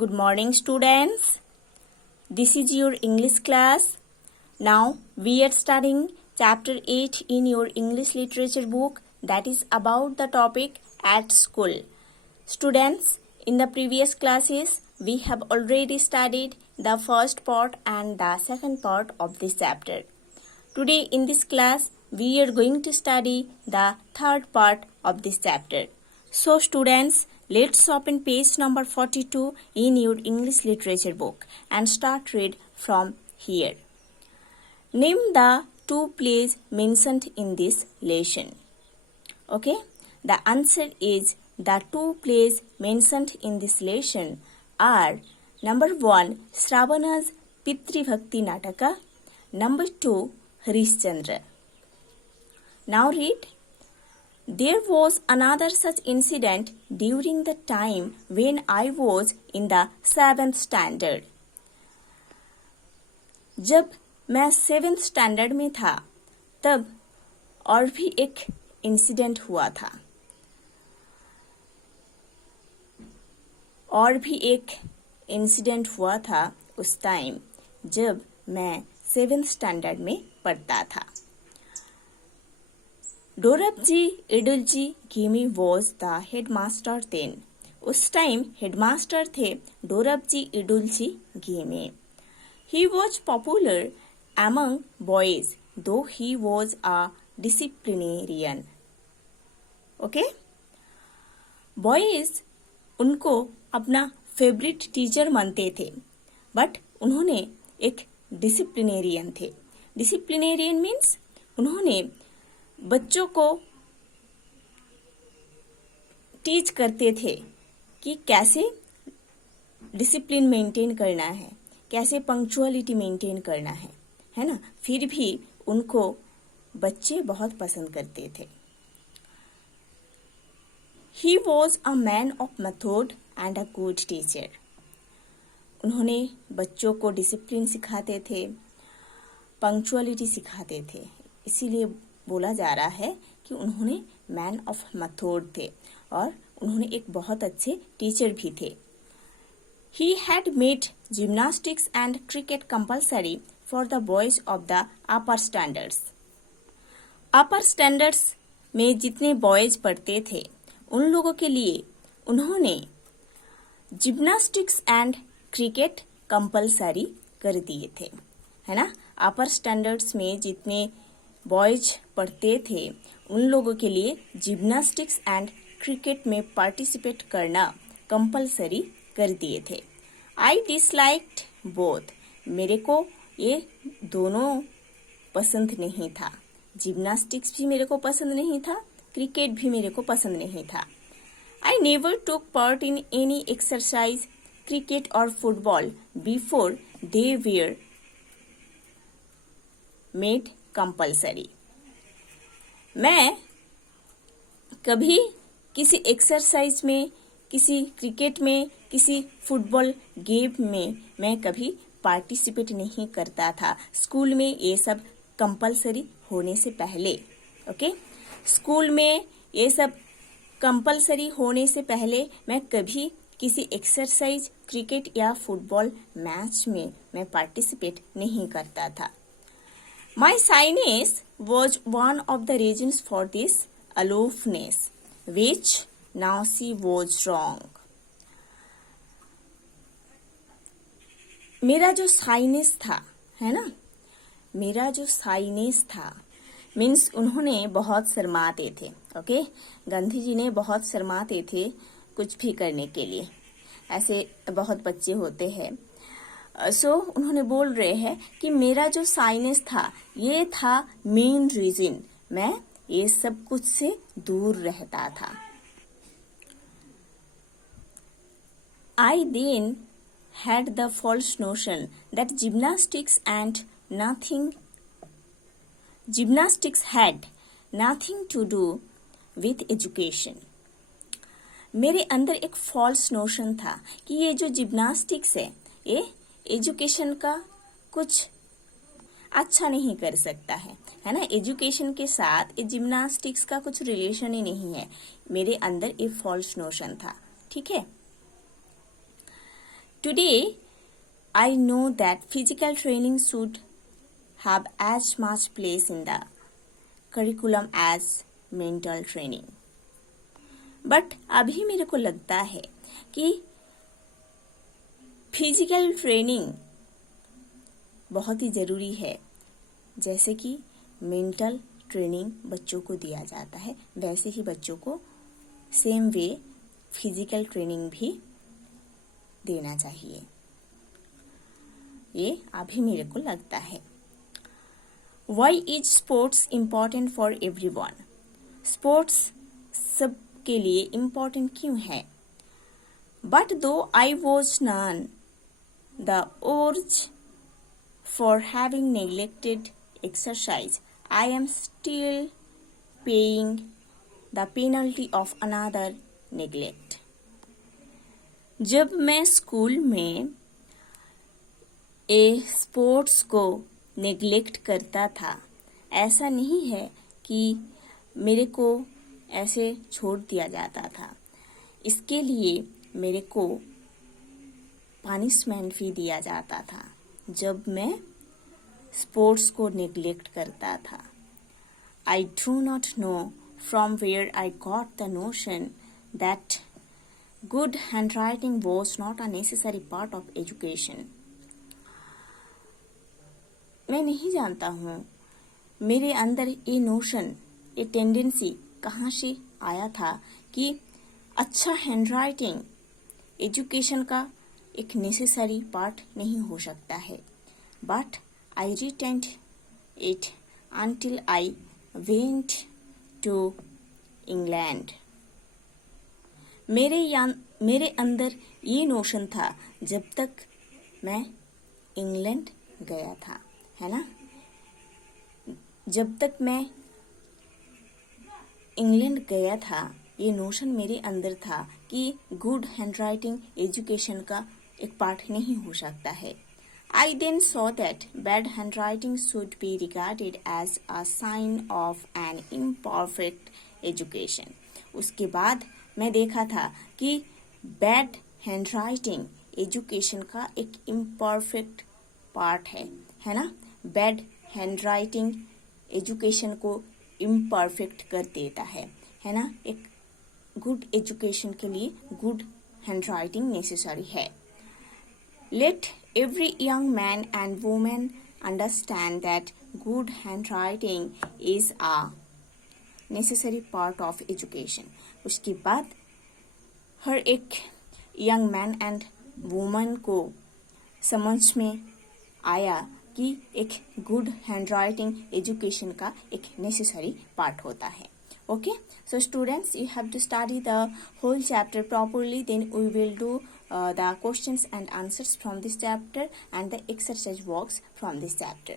Good morning, students. This is your English class. Now we are studying chapter 8 in your English literature book, that is about the topic at school. Students, in the previous classes we have already studied the first part and the second part of this chapter. Today in this class we are going to study the third part of this chapter. So students, let's open page number 42 in your English literature book and start read from here. Name the two plays mentioned in this lesson. Okay, the answer is the two plays mentioned in this lesson are number 1 Shravana's Pitri Bhakti Nataka, number 2 Harishchandra. Now read. There was another such incident during the time when I was in the 7th standard. जब मैं 7th standard में था तब और भी एक incident हुआ था. और भी एक इंसिडेंट हुआ था उस टाइम जब मैं 7th standard में पढ़ता था. Dorabji Idulji Gimi was the headmaster then. उस टाइम हेडमास्टर थे डोरबजी इडुलजी गेमे. He was popular among boys, though he was a disciplinarian. Okay? Boys उनको अपना फेवरेट टीचर मानते थे, बट उन्होंने एक डिसिप्लिनेरियन थे. डिसिप्लिनेरियन मीन्स उन्होंने बच्चों को टीच करते थे कि कैसे डिसिप्लिन मेंटेन करना है, कैसे पंक्चुअलिटी मेंटेन करना है ना. फिर भी उनको बच्चे बहुत पसंद करते थे. He was a man of method and a good teacher. उन्होंने बच्चों को डिसिप्लिन सिखाते थे, पंक्चुअलिटी सिखाते थे. इसीलिए बोला जा रहा है कि उन्होंने मैन ऑफ मेथड थे और उन्होंने एक बहुत अच्छे टीचर भी थे. He had made gymnastics and cricket compulsory for the boys of the upper standards. Upper standards में जितने बॉयज पढ़ते थे उन लोगों के लिए उन्होंने जिम्नास्टिक्स एंड क्रिकेट कंपलसरी कर दिए थे, है ना. अपर स्टैंडर्ड्स में जितने बॉयज पढ़ते थे उन लोगों के लिए जिम्नास्टिक्स एंड क्रिकेट में पार्टिसिपेट करना कंपलसरी कर दिए थे. आई डिसलाइक्ड बोथ. मेरे को ये दोनों पसंद नहीं था. जिम्नास्टिक्स भी मेरे को पसंद नहीं था, क्रिकेट भी मेरे को पसंद नहीं था. I never took part in any exercise, cricket और football before they were made compulsory. मैं कभी किसी एक्सरसाइज में, किसी क्रिकेट में, किसी फुटबॉल गेम में मैं कभी पार्टिसिपेट नहीं करता था स्कूल में ये सब कंपलसरी होने से पहले. ओके, स्कूल में ये सब कंपलसरी होने से पहले मैं कभी किसी एक्सरसाइज, क्रिकेट या फुटबॉल मैच में मैं पार्टिसिपेट नहीं करता था. My shyness was one of the reasons for this aloofness, which now she was wrong. मेरा जो शाइनेस था, है ना, मेरा जो शाइनेस था मीन्स उन्होंने बहुत शर्माते थे. ओके, गांधी जी ने बहुत शर्माते थे कुछ भी करने के लिए. ऐसे बहुत बच्चे होते हैं. सो उन्होंने बोल रहे हैं कि मेरा जो साइनेस था ये था मेन रीजन, मैं ये सब कुछ से दूर रहता था. आई then had the false notion that gymnastics had nothing to do with education. मेरे अंदर एक फॉल्स नोशन था कि ये जो जिम्नास्टिक्स है ये एजुकेशन का कुछ अच्छा नहीं कर सकता है ना. एजुकेशन के साथ ये जिम्नास्टिक्स का कुछ रिलेशन ही नहीं है. मेरे अंदर एक फॉल्स नोशन था. ठीक है. Today, I know that physical training should have as much place in the curriculum as mental training. But अभी मेरे को लगता है कि फिजिकल ट्रेनिंग बहुत ही ज़रूरी है. जैसे कि मेंटल ट्रेनिंग बच्चों को दिया जाता है, वैसे ही बच्चों को सेम वे फिजिकल ट्रेनिंग भी देना चाहिए. ये अभी मेरे को लगता है. Why is sports important for everyone? Sports सब के लिए इम्पोर्टेंट क्यों है? But though I was none, the urge for having neglected exercise, I am still paying the penalty of another neglect. जब मैं स्कूल में स्पोर्ट्स को नेग्लेक्ट करता था, ऐसा नहीं है कि मेरे को ऐसे छोड़ दिया जाता था. इसके लिए मेरे को पनिशमेंट भी दिया जाता था जब मैं स्पोर्ट्स को नेग्लेक्ट करता था. I do not know from where I got the notion that good handwriting was not a necessary part of education. मैं नहीं जानता हूँ मेरे अंदर ये नोशन, ये टेंडेंसी कहाँ से आया था कि अच्छा हैंडराइटिंग एजुकेशन का एक नेसेसरी पार्ट नहीं हो सकता है. But I retained it until I went to England. मेरे अंदर ये नोशन था जब तक मैं इंग्लैंड गया था, है ना. जब तक मैं इंग्लैंड गया था ये नोशन मेरे अंदर था कि गुड हैंडराइटिंग एजुकेशन का एक पार्ट नहीं हो सकता है. I then saw that bad handwriting should be regarded as a sign of an imperfect education. उसके बाद मैं देखा था कि बैड हैंडराइटिंग एजुकेशन का एक इम्परफेक्ट पार्ट है ना. बैड हैंडराइटिंग एजुकेशन को इम्परफेक्ट कर देता है ना. एक गुड एजुकेशन के लिए गुड हैंडराइटिंग नेसेसरी है. Let every young man and woman understand that good handwriting is a necessary part of education. उसके बाद हर एक यंग मैन एंड वुमन को समझ में आया कि एक गुड हैंडराइटिंग एजुकेशन का एक नेसेसरी पार्ट होता है. Okay, so students, you have to study the whole chapter properly. Then we will do the questions and answers from this chapter and the exercise works from this chapter.